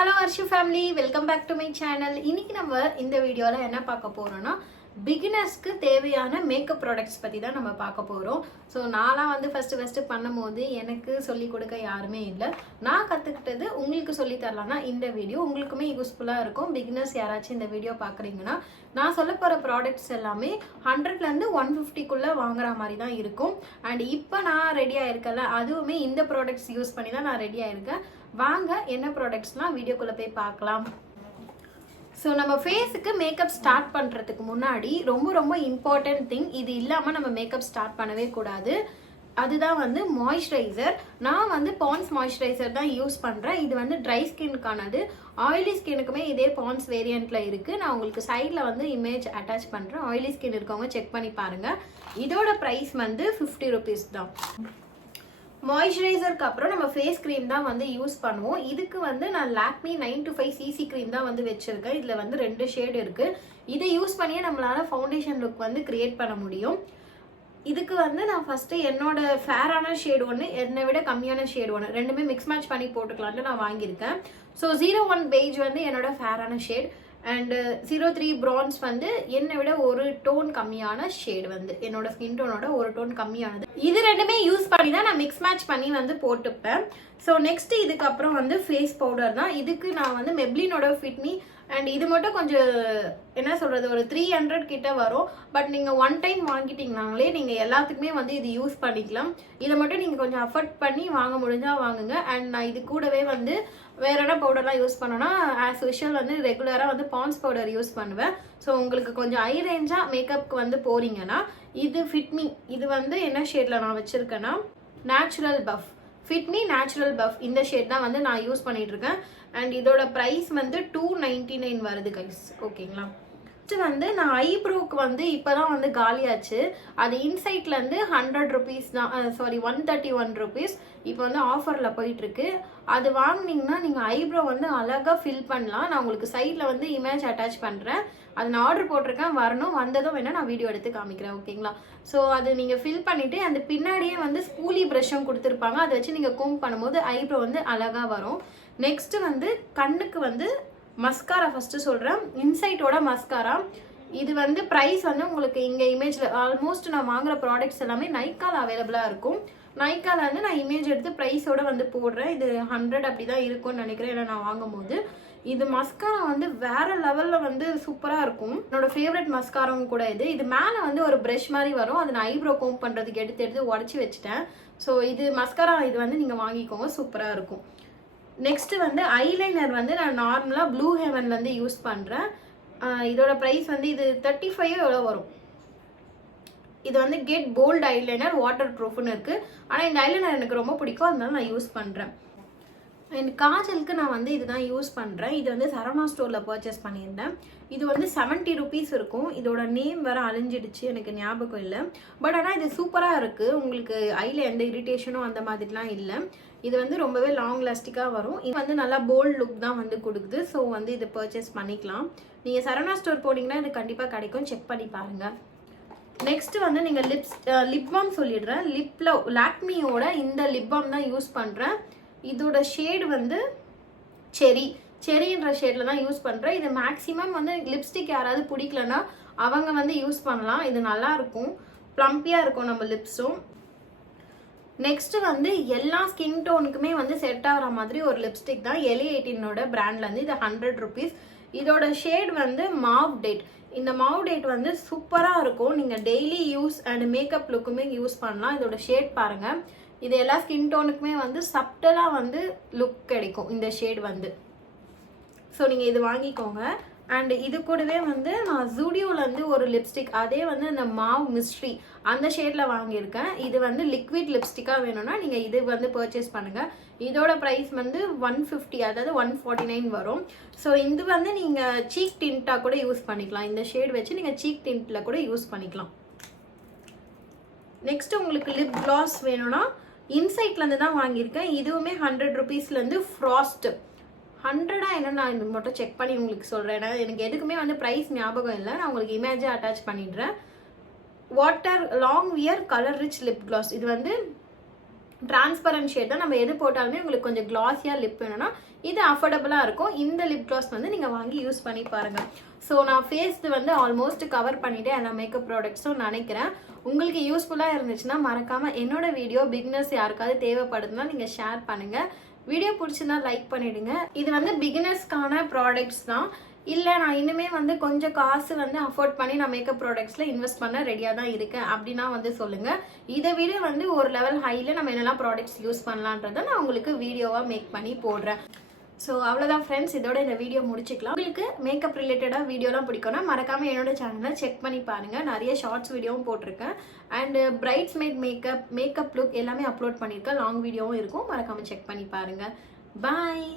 Hello Arshu family, welcome back to my channel. இன்னைக்கு நம்ம இந்த வீடியோல என்ன பார்க்க போறோம்னா பிகினர்ஸ்க்கு தேவையான மேக்கப் ப்ராடக்ட்ஸ் பத்தி தான் நம்ம பார்க்க போறோம். ஸோ நான்லாம் வந்து ஃபர்ஸ்ட் பண்ணும்போது எனக்கு சொல்லி கொடுக்க யாருமே இல்லை. நான் கத்துக்கிட்டது உங்களுக்கு சொல்லி தரலாம்னா இந்த வீடியோ உங்களுக்குமே யூஸ்ஃபுல்லா இருக்கும். பிகினர்ஸ் யாராச்சும் இந்த வீடியோ பார்க்குறீங்கன்னா நான் சொல்ல போற ப்ராடக்ட்ஸ் எல்லாமே 100லேருந்து 150க்குள்ள வாங்குற மாதிரி தான் இருக்கும். அண்ட் இப்போ நான் ரெடியா இருக்கல, அதுவுமே இந்த ப்ராடக்ட்ஸ் யூஸ் பண்ணி தான் நான் ரெடியா இருக்கேன். வாங்க என்ன ப்ராடக்ட்ஸ்லாம் வீடியோக்குள்ள போய் பார்க்கலாம். ஸோ நம்ம ஃபேஸுக்கு மேக்கப் ஸ்டார்ட் பண்ணுறதுக்கு முன்னாடி ரொம்ப இம்பார்ட்டன்ட் திங், இது இல்லாமல் நம்ம மேக்கப் ஸ்டார்ட் பண்ணவே கூடாது. அதுதான் வந்து மாய்ஸ்சரைசர். நான் வந்து பான்ஸ் மாய்ஸ்சரைசர் தான் யூஸ் பண்ணுறேன். இது வந்து ட்ரை ஸ்கின்னுக்கானது. ஆயிலி ஸ்கின்னுக்குமே இதே பான்ஸ் வேரியண்ட்டில் இருக்குது. நான் உங்களுக்கு சைடில் வந்து இமேஜ் அட்டாச் பண்ணுறேன். ஆயிலி ஸ்கின் இருக்கவங்க செக் பண்ணி பாருங்கள். இதோட ப்ரைஸ் வந்து 50 rupees தான். மாய்ஸ்சரைசருக்கு அப்புறம் நம்ம ஃபேஸ் க்ரீம் தான் வந்து யூஸ் பண்ணுவோம். இதுக்கு வந்து நான் லாக்மி 925 சிசி க்ரீம் தான் வந்து வச்சிருக்கேன். இதில் வந்து 2 ஷேட் இருக்கு. இதை யூஸ் பண்ணியே நம்மளால ஃபவுண்டேஷன் லுக் வந்து கிரியேட் பண்ண முடியும். இதுக்கு வந்து நான் ஃபர்ஸ்ட் என்னோட ஃபேரான ஷேட் ஒன்று, என்னை விட கம்மியான ஷேட் ஒன்று, ரெண்டுமே மிக்ஸ் மேட்ச் பண்ணி போட்டுக்கலான்ட்டு நான் வாங்கியிருக்கேன். ஸோ 01 பெய்ஜ் வந்து என்னோட ஃபேரான ஷேட் அண்ட் 03 பிரான்ஸ் வந்து என்னை விட ஒரு டோன் கம்மியான ஷேட், வந்து என்னோட ஸ்கின் டோனோட ஒரு டோன் கம்மியானது. இது ரெண்டுமே யூஸ் பண்ணி தான் நான் மிக்ஸ் மேட்ச் பண்ணி வந்து போட்டுப்பேன். ஸோ நெக்ஸ்ட் இதுக்கப்புறம் வந்து ஃபேஸ் பவுடர் தான். இதுக்கு நான் வந்து மெப்ளினோட ஃபிட்மி அண்ட் இது மட்டும் கொஞ்சம் என்ன சொல்றது, ஒரு 300 கிட்ட வரும். பட் நீங்க ஒன் டைம் வாங்கிட்டீங்கனாலே நீங்க எல்லாத்துக்குமே வந்து இது யூஸ் பண்ணிக்கலாம். இதை மட்டும் நீங்க கொஞ்சம் அஃபர்ட் பண்ணி வாங்க முடிஞ்சா வாங்குங்க. அண்ட் நான் இது கூடவே வந்து வேற என்ன பவுடர்லாம் யூஸ் பண்ணோன்னா ஆஸ் யூஷுவல் வந்து ரெகுலராக வந்து பான்ஸ் பவுடர் யூஸ் பண்ணுவேன். ஸோ உங்களுக்கு கொஞ்சம் ஐ ரேஞ்சாக மேக்கப்க்கு வந்து போறீங்கன்னா இது ஃபிட்மி, இது வந்து என்ன ஷேட்ல நான் வச்சிருக்கேன்னா natural puff, Fit Me natural puff, இந்த ஷேட் தான் வந்து நான் யூஸ் பண்ணிட்டு இருக்கேன். அண்ட் இதோட ப்ரைஸ் வந்து 299 வருது கைஸ், ஓகேங்களா. வந்து நான் ஐப்ரோக்கு வந்து இப்போதான் வந்து காலியாச்சு. அது இன்சைட்ல இருந்து 100 rupees தான், சாரி 131 rupees. இப்போ வந்து ஆஃபர்ல போயிட்டு இருக்கு. அது வாங்கினீங்கன்னா நீங்க ஐப்ரோ வந்து அழகா ஃபில் பண்ணலாம். நான் உங்களுக்கு சைட்ல வந்து இமேஜ் அட்டாச் பண்றேன். அது நான் ஆர்டர் போட்டிருக்கேன், வரணும். வந்ததும் வேணா நான் வீடியோ எடுத்து காமிக்கிறேன், ஓகேங்களா. ஸோ அது நீங்க ஃபில் பண்ணிட்டு அந்த பின்னாடியே வந்து ஸ்பூலி ப்ரஷும் கொடுத்துருப்பாங்க. அதை வச்சு நீங்க கோம் பண்ணும்போது ஐப்ரோ வந்து அழகா வரும். நெக்ஸ்ட் வந்து கண்ணுக்கு வந்து மஸ்காரா ஃபர்ஸ்ட் சொல்றேன். இன்சைட்டோட மஸ்காரா. இது வந்து பிரைஸ் வந்து உங்களுக்கு இங்க இமேஜ்ல ஆல்மோஸ்ட் நான் வாங்குற ப்ராடக்ட்ஸ் எல்லாமே நைக்கால அவைலபிளா இருக்கும். நைக்கால வந்து நான் இமேஜ் எடுத்து பிரைஸோட வந்து போடுறேன். இது 100 அப்படிதான் இருக்கும்னு நினைக்கிறேன், ஏன்னா நான் வாங்கும் போது. இது மஸ்காரா வந்து வேற லெவல்ல வந்து சூப்பரா இருக்கும். என்னோட ஃபேவரட் மஸ்காராவும் கூட இது. இது மேல வந்து ஒரு பிரஷ் மாதிரி வரும். அதை நான் ஐப்ரோ கோம் பண்றதுக்கு எடுத்து உடச்சி வச்சுட்டேன். ஸோ இது மஸ்காரா, இது வந்து நீங்க வாங்கிக்கோங்க, சூப்பரா இருக்கும். நெக்ஸ்ட் வந்து ஐலைனர் வந்து நான் நார்மலா ப்ளூ ஹெவன்ல இருந்து யூஸ் பண்றேன். இதோட பிரைஸ் வந்து இது 35 எவ்வளோ வரும். இது வந்து கெட் போல்ட் ஐலைனர், வாட்டர் ப்ரூஃப்னு இருக்கு. ஆனா இந்த ஐலைனர் எனக்கு ரொம்ப பிடிக்கும், அதனால நான் யூஸ் பண்றேன். அண்ட் காஜலுக்கு நான் வந்து இதுதான் யூஸ் பண்றேன். இது வந்து சரவணா ஸ்டோர்ல பர்ச்சேஸ் பண்ணியிருந்தேன். இது வந்து 70 rupees இருக்கும். இதோட நேம் வேற அழிஞ்சிடுச்சு, எனக்கு ஞாபகம் இல்லை. பட் ஆனால் இது சூப்பரா இருக்கு. உங்களுக்கு ஐல எந்த இரிட்டேஷனும் அந்த மாதிரிலாம் இல்லை. இது வந்து ரொம்பவே லாங் லாஸ்டிக்காக வரும். இது வந்து நல்லா போல்ட் லுக் தான் வந்து கொடுக்குது. ஸோ வந்து இது பர்ச்சேஸ் பண்ணிக்கலாம். நீங்கள் சரவணா ஸ்டோர் போனீங்கன்னா இது கண்டிப்பாக கிடைக்கும், செக் பண்ணி பாருங்க. நெக்ஸ்ட் வந்து நீங்கள் லிப் பாம் சொல்லிடுறேன். லிப்ல லாக்மியோட இந்த லிப் பாம் தான் யூஸ் பண்ணுறேன். இதோட ஷேடு வந்து செரின்ற ஷேட்ல தான் யூஸ் பண்ணுறேன். இது மேக்ஸிமம் வந்து லிப்ஸ்டிக் யாராவது பிடிக்கலன்னா அவங்க வந்து யூஸ் பண்ணலாம். இது நல்லா இருக்கும், ப்ளம்பியாக இருக்கும் நம்ம லிப்ஸும். நெக்ஸ்ட் வந்து எல்லா ஸ்கின் டோனுக்குமே வந்து செட் ஆகிற மாதிரி ஒரு லிப்ஸ்டிக் தான் LA18 பிராண்ட்ல இருந்து. இது 100 rupees. இதோட ஷேட் வந்து மாவ் டேட். இந்த மாவ் டேட் வந்து சூப்பரா இருக்கும். நீங்க டெய்லி யூஸ் அண்ட் மேக்கப் லுக்குமே யூஸ் பண்ணலாம். இதோட ஷேட் பாருங்க. இது எல்லா ஸ்கின் டோனுக்குமே வந்து சப்டலா வந்து லுக் கிடைக்கும் இந்த ஷேட் வந்து. ஸோ நீங்க இது வாங்கிக்கோங்க. அண்ட் இது கூடவே வந்து நான் ஜூடியோல இருந்து ஒரு லிப்ஸ்டிக், அதே வந்து இந்த மாவ் மிஸ்ட்ரி அந்த ஷேட்ல வாங்கியிருக்கேன். இது வந்து லிக்விட் லிப்ஸ்டிக்கா வேணும்னா நீங்க இது வந்து பர்ச்சேஸ் பண்ணுங்க. இதோட பிரைஸ் வந்து 150, அதாவது 149 வரும். ஸோ இது வந்து நீங்க சீக் டிண்டா கூட யூஸ் பண்ணிக்கலாம். இந்த ஷேட் வச்சு நீங்க சீக் டிண்ட்ல கூட யூஸ் பண்ணிக்கலாம். நெக்ஸ்ட் உங்களுக்கு லிப் கிளாஸ் வேணும்னா இன்சைட்ல இருந்து தான் வாங்கியிருக்கேன். இதுவுமே 100 rupeesல இருந்து ஃப்ராஸ்ட் 100 என்ன நான் இது மட்டும் செக் பண்ணி உங்களுக்கு சொல்றேன். ஏன்னா எனக்கு எதுக்குமே வந்து பிரைஸ் ஞாபகம் இல்லை. நான் உங்களுக்கு இமேஜை அட்டாச் பண்ணிடுறேன். Water long wear colour rich lip gloss. இது வந்து டிரான்ஸ்பரண்ட் ஷேட் தான். நம்ம எது போட்டாலுமே உங்களுக்கு கொஞ்சம் கிளாஸியாக லிப் வேணும்னா இது அஃபோர்டபுளாக இருக்கும். இந்த லிப் கிளாஸ் வந்து நீங்கள் வாங்கி யூஸ் பண்ணி பாருங்கள். ஸோ நான் ஃபேஸ் வந்து ஆல்மோஸ்ட் கவர் பண்ணிவிட்டு எல்லா மேக்கப் ப்ராடக்ட்ஸும் நினைக்கிறேன். உங்களுக்கு யூஸ்ஃபுல்லாக இருந்துச்சுன்னா மறக்காமல் என்னோட வீடியோ பிகினர்ஸ் யாருக்காவது தேவைப்படுதுன்னா நீங்கள் ஷேர் பண்ணுங்கள். வீடியோ பிடிச்சிருந்தா லைக் பண்ணிவிடுங்க. இது வந்து பிகினர்ஸ்க்கான ப்ராடக்ட்ஸ் தான். இல்லை நான் இன்னுமே வந்து கொஞ்சம் காசு வந்து அஃபோர்ட் பண்ணி நான் மேக்கப் ப்ராடக்ட்ஸில் இன்வெஸ்ட் பண்ண ரெடியாக தான் இருக்கேன் அப்படின்னா வந்து சொல்லுங்கள். இதை விட வந்து ஒரு லெவல் ஹையில் நம்ம என்னெல்லாம் ப்ராடக்ட்ஸ் யூஸ் பண்ணலான்றதை நான் உங்களுக்கு வீடியோவாக மேக் பண்ணி போடுறேன். ஸோ அவ்வளோதான் ஃப்ரெண்ட்ஸ், இதோட இந்த வீடியோ முடிச்சுக்கலாம். உங்களுக்கு மேக்கப் ரிலேட்டடாக வீடியோலாம் பிடிக்கும்னா மறக்காமல் என்னோட சேனலை செக் பண்ணி பாருங்கள். நிறைய ஷார்ட்ஸ் வீடியோவும் போட்டிருக்கேன். அண்டு பிரைட்ஸ்மேட் மேக்கப் லுக் எல்லாமே அப்லோட் பண்ணியிருக்கேன். லாங் வீடியோவும் இருக்கும். மறக்காமல் செக் பண்ணி பாருங்கள். பாய்.